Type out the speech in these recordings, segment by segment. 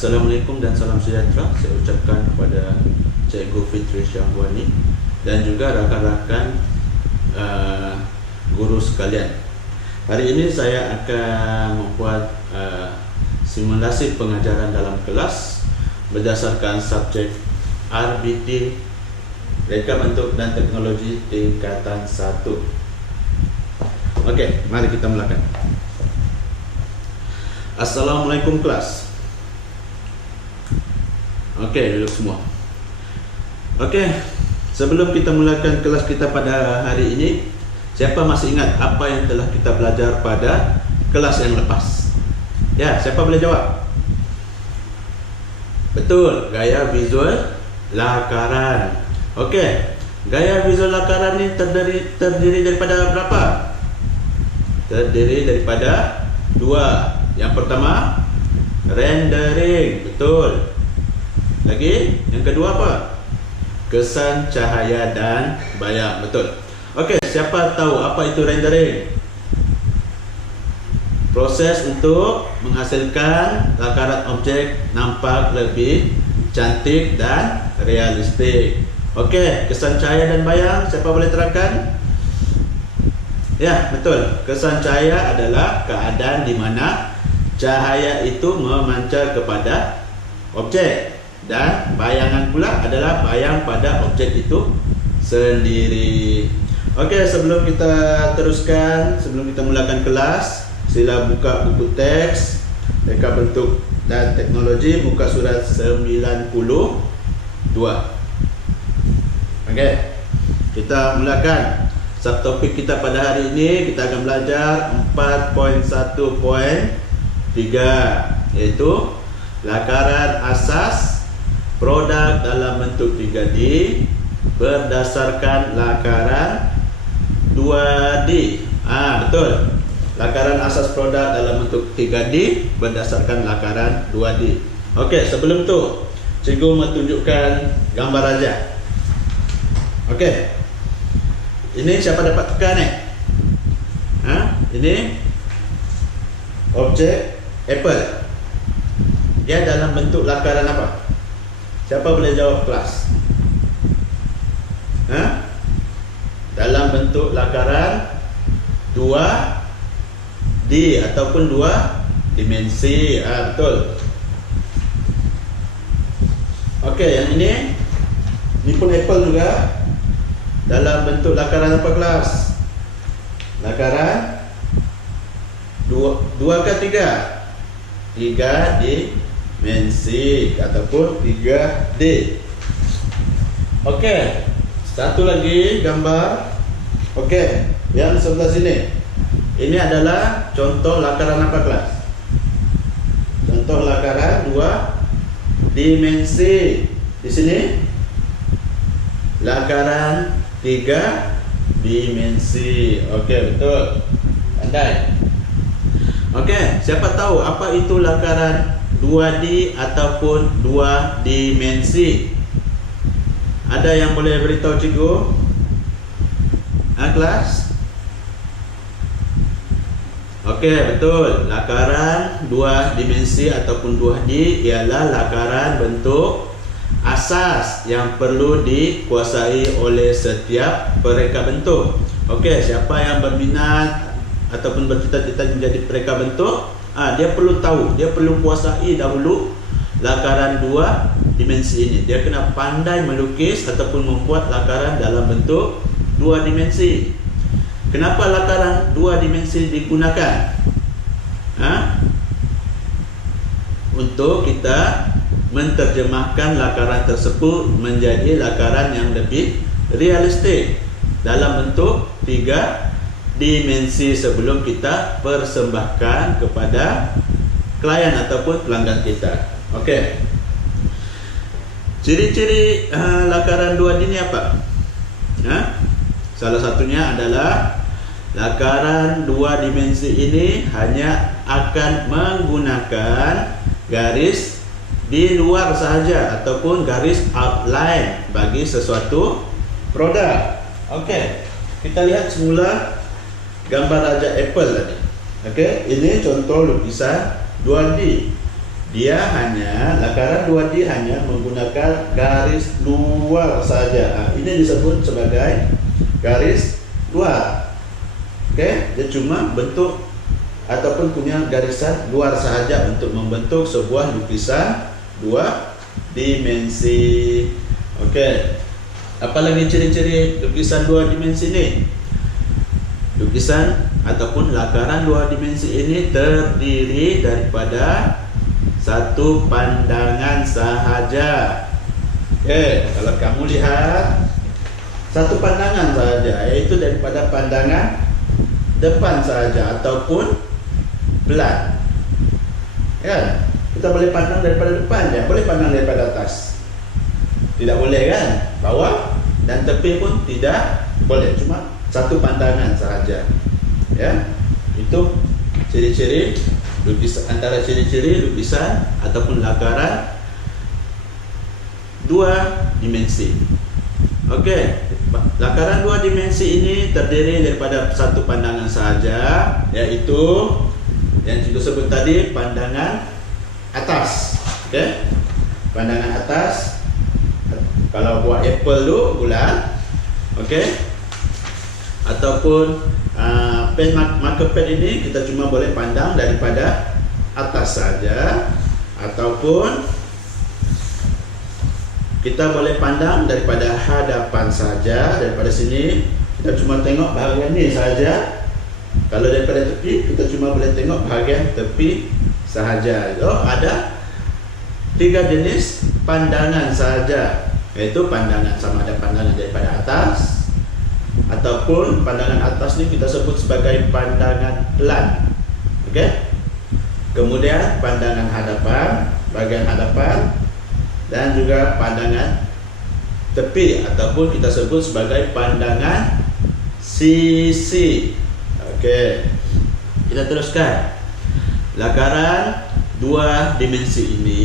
Assalamualaikum dan salam sejahtera saya ucapkan kepada Cikgu Fitri Syahwani dan juga rakan-rakan guru sekalian. Hari ini saya akan membuat simulasi pengajaran dalam kelas berdasarkan subjek RBT, Reka Bentuk dan Teknologi tingkatan 1. Okey, mari kita mulakan. Assalamualaikum kelas. Okey, duduk semua. Okey, sebelum kita mulakan kelas kita pada hari ini, siapa masih ingat apa yang telah kita belajar pada kelas yang lepas? Ya, siapa boleh jawab? Betul, gaya visual lakaran. Okey, gaya visual lakaran ni terdiri daripada berapa? Terdiri daripada dua. Yang pertama, rendering. Betul. Lagi, yang kedua apa? Kesan cahaya dan bayang. Betul. Okey, siapa tahu apa itu rendering? Proses untuk menghasilkan lakaran objek nampak lebih cantik dan realistik. Okey, kesan cahaya dan bayang, siapa boleh terangkan? Ya, betul. Kesan cahaya adalah keadaan di mana cahaya itu memancar kepada objek, dan bayangan pula adalah bayang pada objek itu sendiri. Okey, sebelum kita teruskan, sebelum kita mulakan kelas, sila buka buku teks Reka Bentuk dan Teknologi, muka surat 92. Okey, kita mulakan. Subtopik kita pada hari ini, kita akan belajar 4.1.3, iaitu lakaran asas produk dalam bentuk 3D berdasarkan lakaran 2D. Betul. Lakaran asas produk dalam bentuk 3D berdasarkan lakaran 2D. Okey, sebelum tu cikgu menunjukkan gambar aja. Okey. Ini siapa dapat tekan ni? Ini objek apple. Dia dalam bentuk lakaran apa? Siapa boleh jawab kelas? Dalam bentuk lakaran 2D ataupun 2 dimensi. Betul. Okey, yang ini pun apple juga. Dalam bentuk lakaran apa kelas? Lakaran 2 ke 3? 3 dimensi ataupun 3D. Okey, satu lagi gambar. Okey, yang sebelah sini. Ini adalah contoh lakaran apa kelas? Contoh lakaran 2 dimensi. Di sini lakaran 3 dimensi. Okey, betul. Pandai. Okey, siapa tahu apa itu lakaran 2D ataupun 2 dimensi? Ada yang boleh beritahu cikgu? Kelas? Okey, betul. Lakaran 2 dimensi ataupun 2D ialah lakaran bentuk asas yang perlu dikuasai oleh setiap pereka bentuk. Okey, siapa yang berminat ataupun bercita-cita menjadi pereka bentuk, dia perlu tahu, dia perlu kuasai dahulu lakaran 2 dimensi ini. Dia kena pandai melukis ataupun membuat lakaran dalam bentuk 2 dimensi. Kenapa lakaran 2 dimensi digunakan? Untuk kita menterjemahkan lakaran tersebut menjadi lakaran yang lebih realistik dalam bentuk 3 dimensi sebelum kita persembahkan kepada klien ataupun pelanggan kita. Okey. Ciri-ciri lakaran 2D ni apa? Salah satunya adalah lakaran 2 dimensi ini hanya akan menggunakan garis di luar sahaja ataupun garis outline bagi sesuatu produk. Okey, kita lihat semula gambar raja apple tadi. Okey, ini contoh lukisan 2D. lakaran 2D hanya menggunakan garis luar saja. Ini disebut sebagai garis luar. Okey, dia cuma bentuk ataupun punya garisan luar sahaja untuk membentuk sebuah lukisan 2 dimensi. Okey. Apa lagi ciri-ciri lukisan 2 dimensi ni? Lukisan ataupun lakaran 2 dimensi ini terdiri daripada satu pandangan sahaja. Okey, kalau kamu lihat satu pandangan sahaja, iaitu daripada pandangan depan sahaja ataupun belah. Kan? Kita boleh pandang daripada depan je, boleh pandang daripada atas. Tidak boleh kan? Bawah dan tepi pun tidak boleh, cuma satu pandangan sahaja. Ya. Itu ciri-ciri lukisan, antara ciri-ciri lukisan ataupun lakaran 2 dimensi. Okey, lakaran 2 dimensi ini terdiri daripada satu pandangan sahaja, iaitu yang kita sebut tadi pandangan atas. Okey, pandangan atas. Kalau buat apple tu bulan, okey, ataupun pen marker pen ini kita cuma boleh pandang daripada atas saja, ataupun kita boleh pandang daripada hadapan saja. Daripada sini kita cuma tengok bahagian ni saja. Kalau daripada tepi kita cuma boleh tengok bahagian tepi sahaja. Ada 3 jenis pandangan sahaja, iaitu pandangan, sama ada pandangan daripada atas, ataupun pandangan atas ni kita sebut sebagai pandangan pelan. Okey. Kemudian pandangan hadapan, bahagian hadapan, dan juga pandangan tepi ataupun kita sebut sebagai pandangan sisi. Okey. Kita teruskan. Lakaran 2 dimensi ini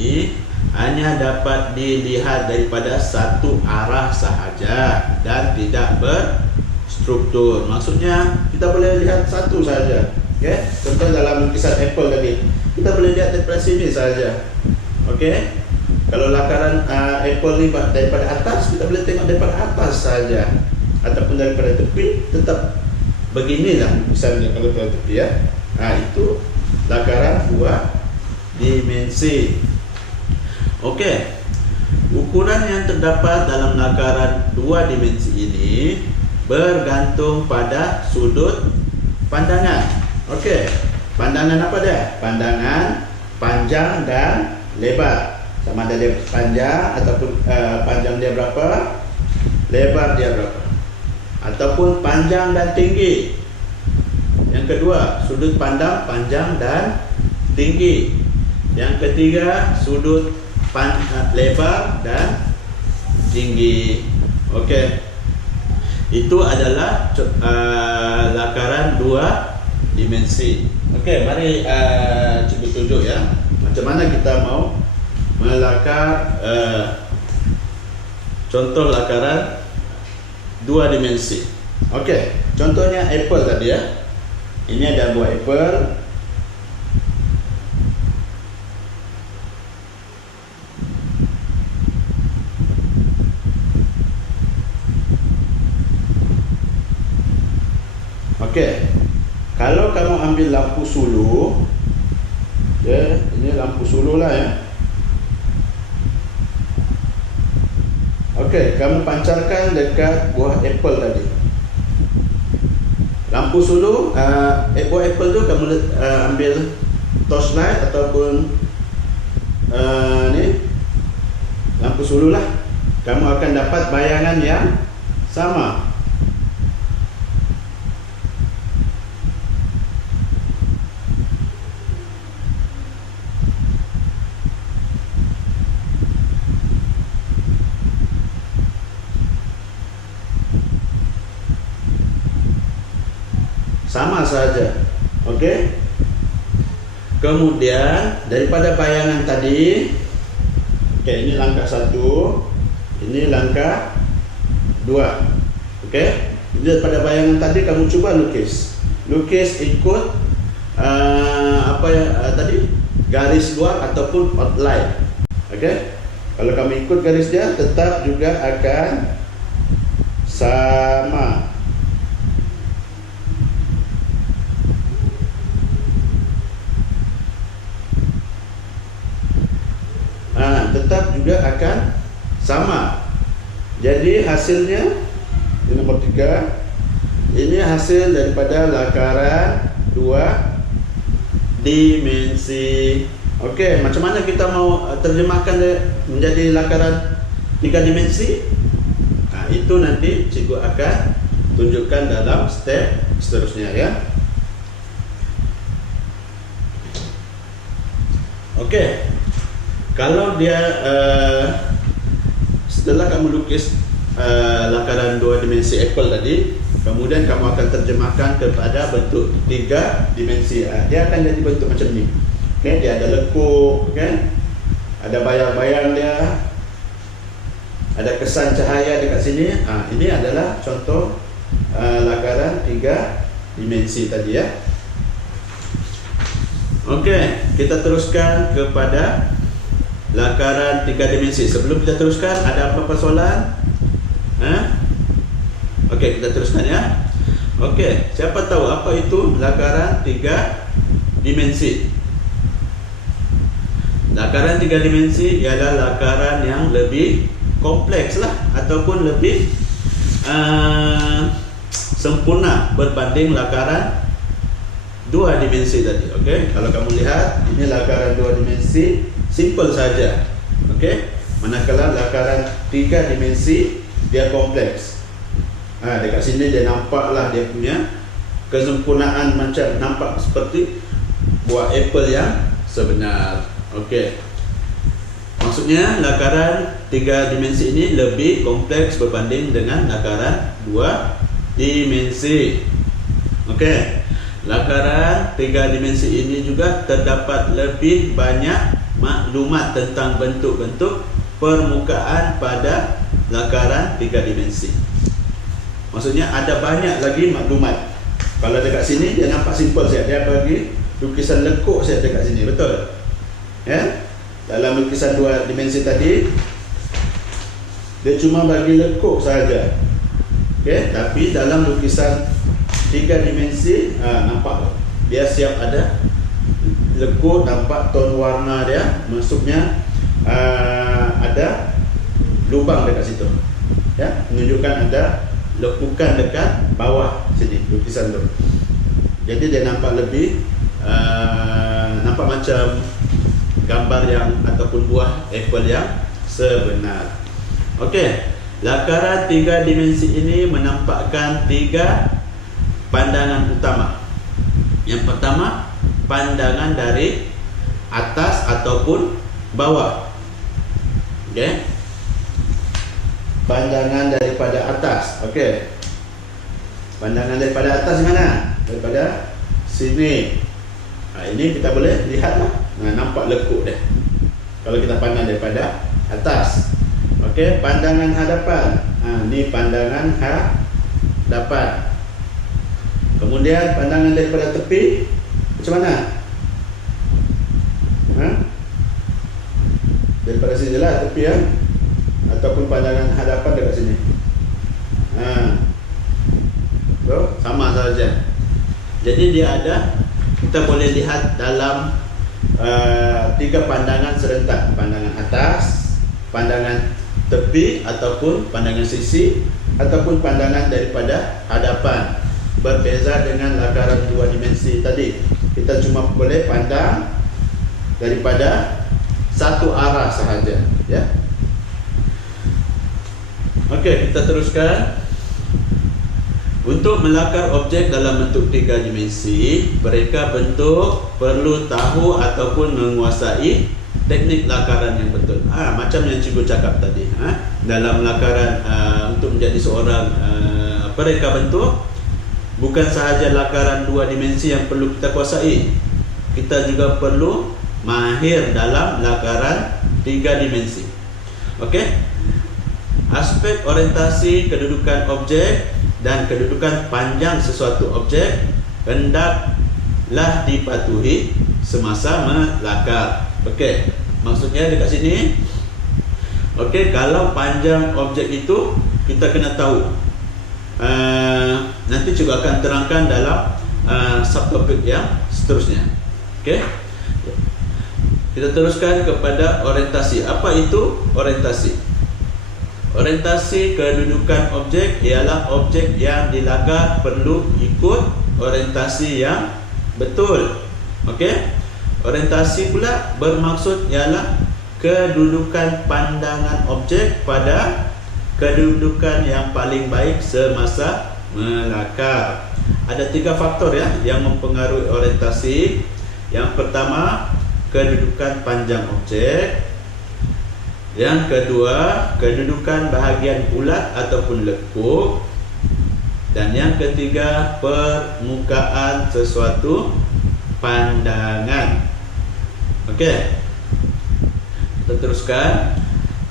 hanya dapat dilihat daripada satu arah sahaja dan tidak berstruktur. Maksudnya kita boleh lihat satu saja. Okey, contoh dalam lukisan apple tadi, kita boleh lihat daripada sini saja. Okey. Kalau lakaran apple ni daripada atas, kita boleh tengok daripada atas saja, ataupun daripada tepi tetap beginilah lukisannya kalau daripada tepi ya. Itu lakaran 2 dimensi. Okey, ukuran yang terdapat dalam lakaran 2 dimensi ini bergantung pada sudut pandangan. Okey, pandangan apa dia? Pandangan panjang dan lebar. Sama ada dia panjang ataupun panjang dia berapa, lebar dia berapa, ataupun panjang dan tinggi. Yang kedua, sudut pandang panjang dan tinggi. Yang ketiga, sudut lebar dan tinggi. Okey. Itu adalah lakaran 2 dimensi. Okey, mari cuba tunjuk ya, macam mana kita mau melakar contoh lakaran 2 dimensi. Okey, contohnya apple tadi ya. Ini ada buah apple. Okey, kalau kamu ambil lampu suluh, ya, ini lampu suluh lah ya. Okey, kamu pancarkan dekat buah apple tadi. Lampu suluh, buah apple tu kamu ambil torchlight ataupun ni lampu suluh lah. Kamu akan dapat bayangan yang sama. Sama saja. Okey. Kemudian daripada bayangan tadi, okey, ini langkah 1, ini langkah 2. Okey. Daripada bayangan tadi kamu cuba lukis. Lukis ikut apa tadi? garis luar ataupun outline. Okey. Kalau kamu ikut garisnya, tetap juga akan sama. Tetap juga akan sama. Jadi hasilnya ini nomor 3. Ini hasil daripada lakaran 2 dimensi. Okey, macam mana kita mau terjemahkan menjadi lakaran 3 dimensi? Itu nanti cikgu akan tunjukkan dalam step seterusnya ya. Okey. Kalau dia setelah kamu lukis lakaran 2 dimensi apple tadi, kemudian kamu akan terjemahkan kepada bentuk 3 dimensi. Dia akan jadi bentuk macam ni. Okay, dia ada lekuk, okay? Ada bayang-bayang dia, ada kesan cahaya dekat sini. Ini adalah contoh lakaran 3 dimensi tadi ya. Okey, kita teruskan kepada lakaran 3 dimensi. Sebelum kita teruskan, ada apa-apa soalan? Okey, kita teruskan ya. Okey, siapa tahu apa itu lakaran 3 dimensi? Lakaran 3 dimensi ialah lakaran yang lebih kompleks lah, ataupun lebih sempurna berbanding lakaran 2 dimensi tadi. Okey, kalau kamu lihat, ini lakaran 2 dimensi simple saja. Okey, manakala lakaran 3 dimensi dia kompleks. Dekat sini dia nampaklah dia punya kesempurnaan, macam nampak seperti buah apple yang sebenar. Okey, maksudnya lakaran 3 dimensi ini lebih kompleks berbanding dengan lakaran 2 dimensi. Okey, lakaran 3 dimensi ini juga terdapat lebih banyak maklumat tentang bentuk-bentuk permukaan pada lakaran 3 dimensi. Maksudnya ada banyak lagi maklumat. Kalau dekat sini dia nampak simple saja, dia bagi lukisan lekuk saja dekat sini, betul? Ya? Dalam lukisan 2 dimensi tadi dia cuma bagi lekuk saja. Okey, tapi dalam lukisan 3 dimensi nampak dia siap ada lekuk, nampak ton warna dia, maksudnya ada lubang dekat situ. Ya, menunjukkan ada lekukan dekat bawah sini lukisan tu. Jadi dia nampak lebih nampak macam gambar yang ataupun buah apple yang sebenar. Okey, lakaran 3 dimensi ini menampakkan 3 pandangan utama. Yang pertama, pandangan dari atas ataupun bawah. Okey, pandangan daripada atas. Okey, pandangan daripada atas mana? Daripada sini. Ini kita boleh lihatlah. Nampak lekuk dia kalau kita pandang daripada atas. Okey, pandangan hadapan. Ni pandangan hadapan. Kemudian pandangan daripada tepi macam mana? Daripada sini lah tepi ya, ataupun pandangan hadapan dekat sini. Sama saja. Jadi dia ada, kita boleh lihat dalam 3 pandangan serentak. Pandangan atas, pandangan tepi ataupun pandangan sisi, ataupun pandangan daripada hadapan. Berbeza dengan lakaran 2 dimensi tadi, kita cuma boleh pandang daripada satu arah sahaja ya. Okey, kita teruskan. Untuk melakar objek dalam bentuk 3 dimensi, mereka bentuk perlu tahu ataupun menguasai teknik lakaran yang betul. Macam yang cikgu cakap tadi. Dalam lakaran untuk menjadi seorang mereka bentuk, bukan sahaja lakaran 2 dimensi yang perlu kita kuasai, kita juga perlu mahir dalam lakaran 3 dimensi. Okey, aspek orientasi kedudukan objek dan kedudukan panjang sesuatu objek hendaklah dipatuhi semasa melakar. Okey, maksudnya dekat sini. Okey, kalau panjang objek itu kita kena tahu. Nanti juga akan terangkan dalam subtopik yang seterusnya. Okey. Kita teruskan kepada orientasi. Apa itu orientasi? Orientasi kedudukan objek ialah objek yang dilakar perlu ikut orientasi yang betul. Okey. Orientasi pula bermaksud ialah kedudukan pandangan objek pada kedudukan yang paling baik semasa melakar. Ada 3 faktor ya yang mempengaruhi orientasi. Yang pertama, kedudukan panjang objek. Yang kedua, kedudukan bahagian bulat ataupun lekuk. Dan yang ketiga, permukaan sesuatu pandangan. Okey. Kita teruskan.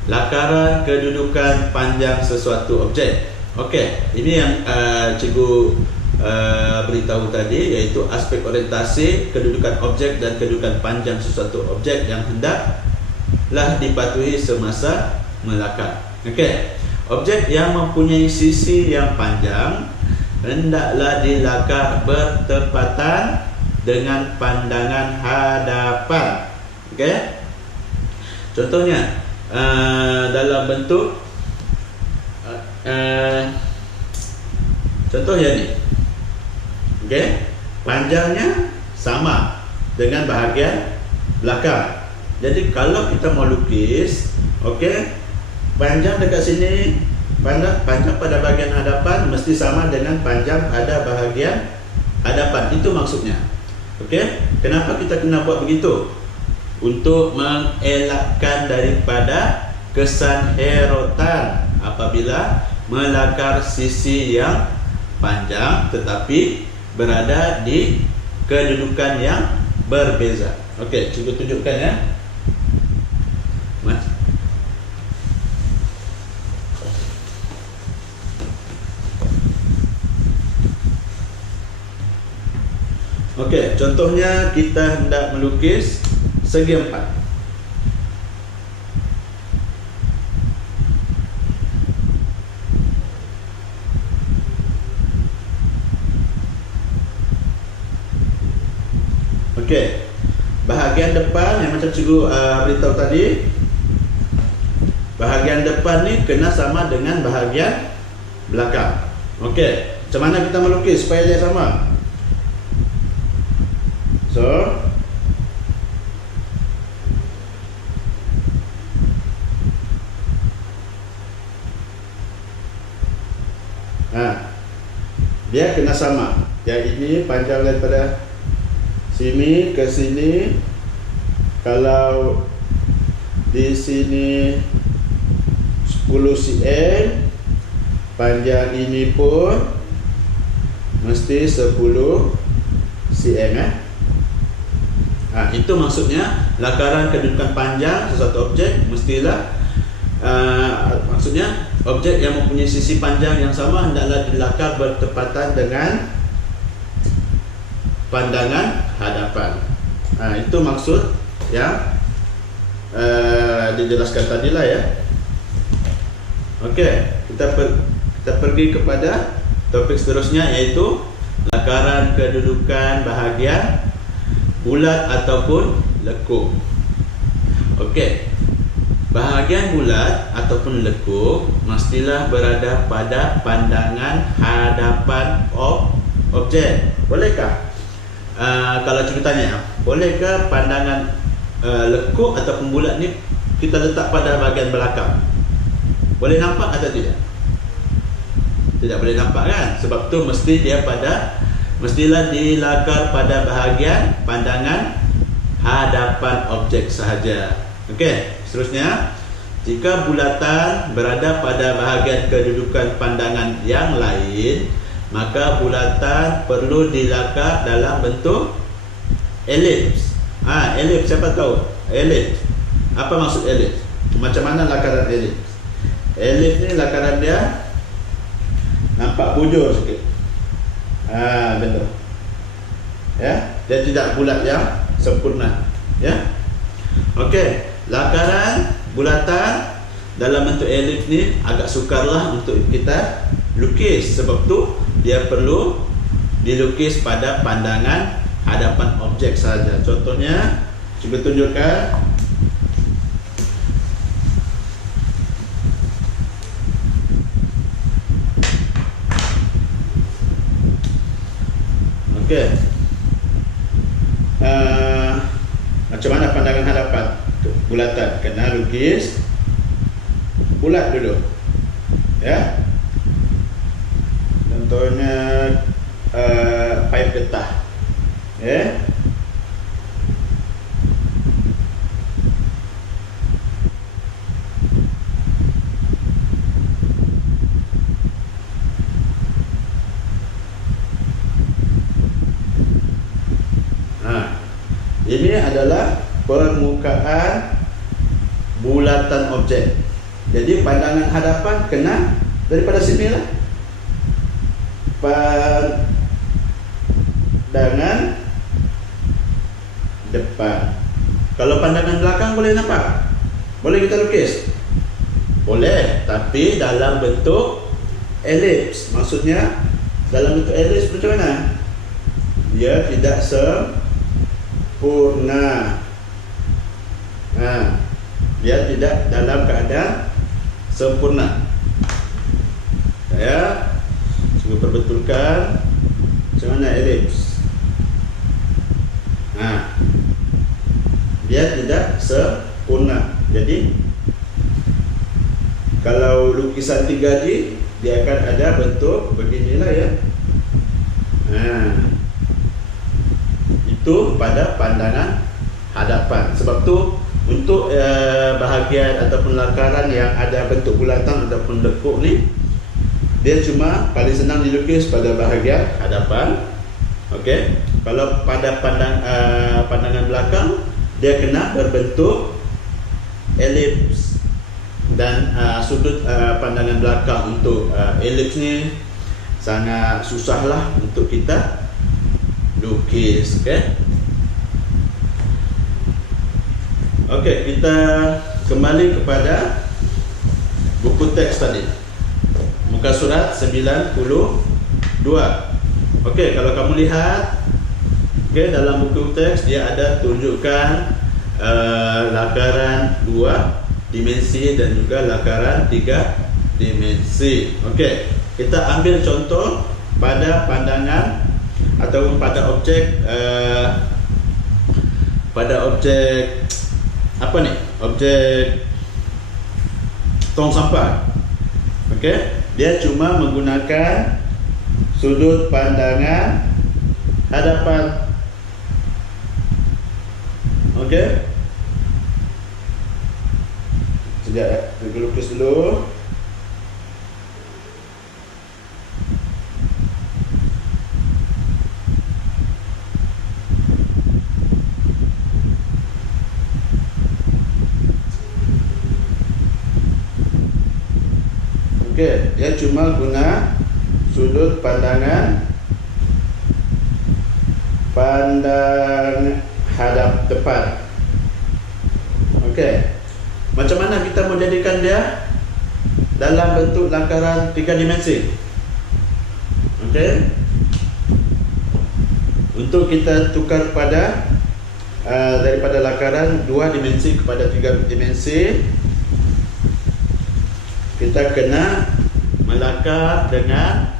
Lakaran kedudukan panjang sesuatu objek. Okey, ini yang cikgu beritahu tadi, iaitu aspek orientasi, kedudukan objek dan kedudukan panjang sesuatu objek yang hendaklah dipatuhi semasa melakar. Okey, objek yang mempunyai sisi yang panjang hendaklah dilakar bertepatan dengan pandangan hadapan. Okey, contohnya dalam bentuk contohnya ni. Okey, panjangnya sama dengan bahagian belakang. Jadi kalau kita mau lukis, okey, panjang dekat sini, panjang pada bahagian hadapan mesti sama dengan panjang pada bahagian hadapan. Itu maksudnya. Okey, kenapa kita kena buat begitu? Untuk mengelakkan daripada kesan herotan apabila melakar sisi yang panjang tetapi berada di kedudukan yang berbeza. Okey, cikgu tunjukkan ya. Okey, contohnya kita hendak melukis segi 4. Okey, bahagian depan yang macam cikgu beritahu tadi, bahagian depan ni kena sama dengan bahagian belakang. Okey, macam mana kita melukis supaya dia sama? So, dia kena sama. Yang ini panjang daripada sini ke sini. Kalau di sini 10 cm, panjang ini pun mesti 10 cm. Itu maksudnya lakaran kedudukan panjang sesuatu objek mestilah maksudnya objek yang mempunyai sisi panjang yang sama hendaklah dilakar bertepatan dengan pandangan hadapan. Itu maksud yang dijelaskan tadilah ya. Okey, kita pergi kepada topik seterusnya, iaitu lakaran kedudukan bahagian bulat ataupun lekuk. Okey, bahagian bulat ataupun lekuk mestilah berada pada pandangan hadapan objek. Bolehkah? Kalau cikgu tanya, bolehkah pandangan lekuk ataupun bulat ni kita letak pada bahagian belakang? Boleh nampak atau tidak? Tidak boleh nampak kan? Sebab tu mestilah dilakar pada bahagian pandangan hadapan objek sahaja. Okey, seterusnya, jika bulatan berada pada bahagian kedudukan pandangan yang lain, maka bulatan perlu dilakar dalam bentuk elips. Elips, siapa tahu? Elips. Apa maksud elips? Macam mana lakaran elips? Elips ni lakaran dia nampak bujur sikit. Betul. Ya, dia tidak bulat yang sempurna, ya. Okey, lakaran bulatan dalam bentuk elips ni agak sukarlah untuk kita lukis, sebab tu dia perlu dilukis pada pandangan hadapan objek saja. Contohnya, cuba tunjukkan. Okey. Macam mana pandangan hadapan bulatan? Kena lukis bulat dulu, ya. Contohnya pipe getah, ya. Ini adalah permukaan bulatan objek. Jadi pandangan hadapan kena daripada sini lah. Pandangan depan. Kalau pandangan belakang boleh nampak? Boleh kita lukis? Boleh, tapi dalam bentuk elips. Maksudnya dalam bentuk elips macam mana? Dia tidak sempurna. Dia tidak dalam keadaan sempurna. Saya cuba perbetulkan macam mana elips. Dia tidak sempurna. Jadi kalau lukisan 3D, dia akan ada bentuk beginilah, ya. Itu pada pandangan hadapan. Sebab tu untuk bahagian ataupun lakaran yang ada bentuk bulatan ataupun lekuk ni, dia cuma paling senang dilukis pada bahagian hadapan. Okey. Kalau pada pandangan belakang, dia kena berbentuk elips. Dan sudut pandangan belakang untuk elips ni sangat susahlah untuk kita lukis. Okey, kita kembali kepada buku teks tadi, muka surat 92. Okey, kalau kamu lihat, dalam buku teks dia ada tunjukkan lakaran 2 dimensi dan juga lakaran 3 dimensi. Okey, kita ambil contoh pada pandangan ataupun pada objek apa ni? Objek tong sampah. Okey, dia cuma menggunakan sudut pandangan hadapan. Okey, sekejap, kita lukis dulu. Okey, dia cuma guna sudut pandang hadap depan. Okey, macam mana kita mau jadikan dia dalam bentuk lakaran 3 dimensi? Okey, untuk kita tukar pada daripada lakaran 2 dimensi kepada 3 dimensi, kita kena melakar dengan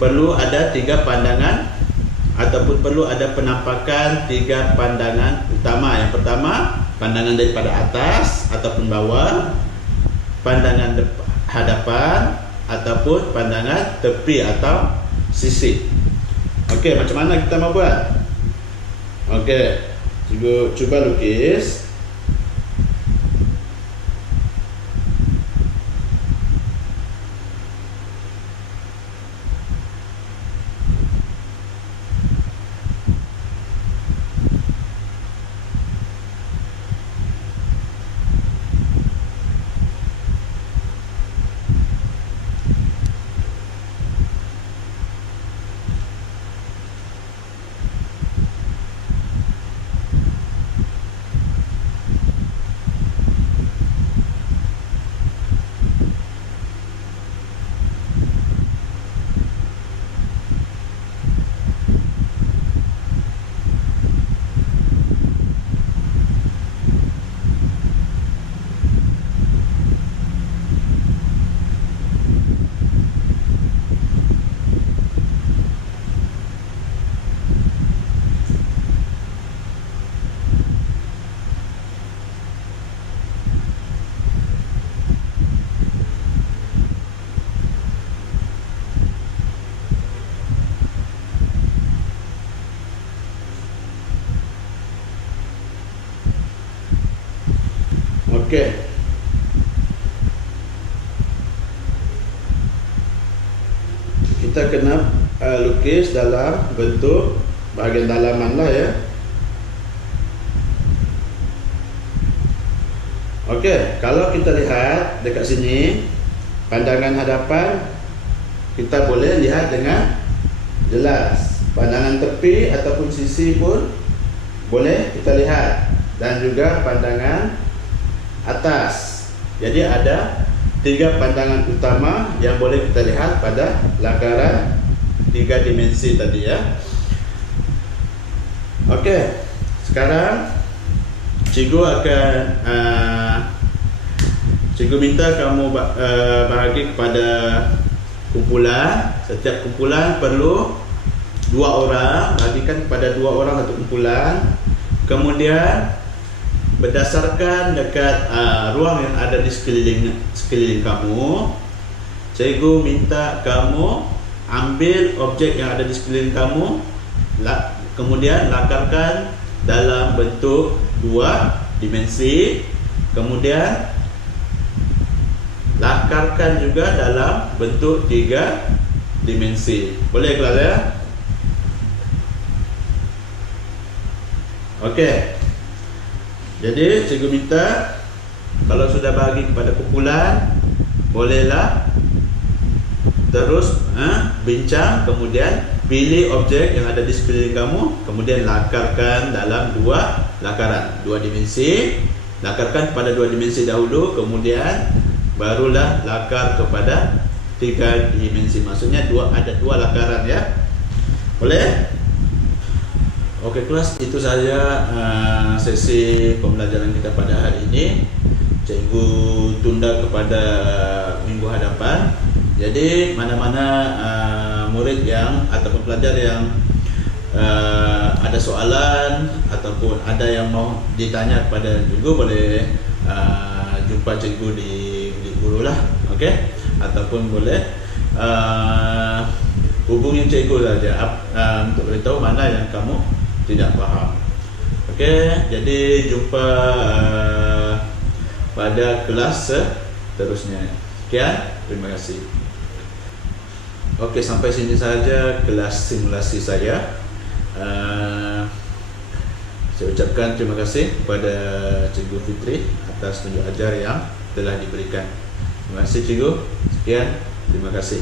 perlu ada 3 pandangan ataupun perlu ada penampakan 3 pandangan utama. Yang pertama, pandangan daripada atas ataupun bawah, pandangan hadapan ataupun pandangan tepi atau sisi. Okey, macam mana kita mau buat? Okey, cuba lukis. Okey. Kita kena lukis dalam bentuk bahagian dalaman lah ya. Okey, kalau kita lihat dekat sini, pandangan hadapan kita boleh lihat dengan jelas. Pandangan tepi ataupun sisi pun boleh kita lihat, dan juga pandangan atas. Jadi ada 3 pandangan utama yang boleh kita lihat pada lakaran 3 dimensi tadi ya. Okey, sekarang cikgu akan cikgu minta kamu bahagi kepada kumpulan. Setiap kumpulan perlu 2 orang, bagikan kepada 2 orang satu kumpulan. Kemudian berdasarkan dekat ruang yang ada di sekeliling kamu, cikgu minta kamu ambil objek yang ada di sekeliling kamu, kemudian lakarkan dalam bentuk 2 dimensi, kemudian lakarkan juga dalam bentuk 3 dimensi. Boleh kelas ya? Okey. Jadi cikgu minta kalau sudah bagi kepada kumpulan, bolehlah terus bincang, kemudian pilih objek yang ada di sekeliling kamu, kemudian lakarkan dalam 2 lakaran, 2 dimensi. Lakarkan pada 2 dimensi dahulu, kemudian barulah lakar kepada 3 dimensi. Maksudnya ada 2 lakaran ya. Boleh? Okey kelas, itu saja sesi pembelajaran kita pada hari ini. Cikgu tunda kepada minggu hadapan. Jadi mana-mana murid yang ataupun pelajar yang ada soalan ataupun ada yang mau ditanya kepada cikgu, boleh jumpa cikgu di guru lah, okey? Ataupun boleh hubungi cikgu saja untuk beritahu mana yang kamu tidak faham. Okey, jadi jumpa pada kelas seterusnya. Sekian, terima kasih. Okey, sampai sini saja kelas simulasi saya. Saya ucapkan terima kasih kepada Cikgu Fitri atas tunjuk ajar yang telah diberikan. Terima kasih Cikgu. Sekian, terima kasih.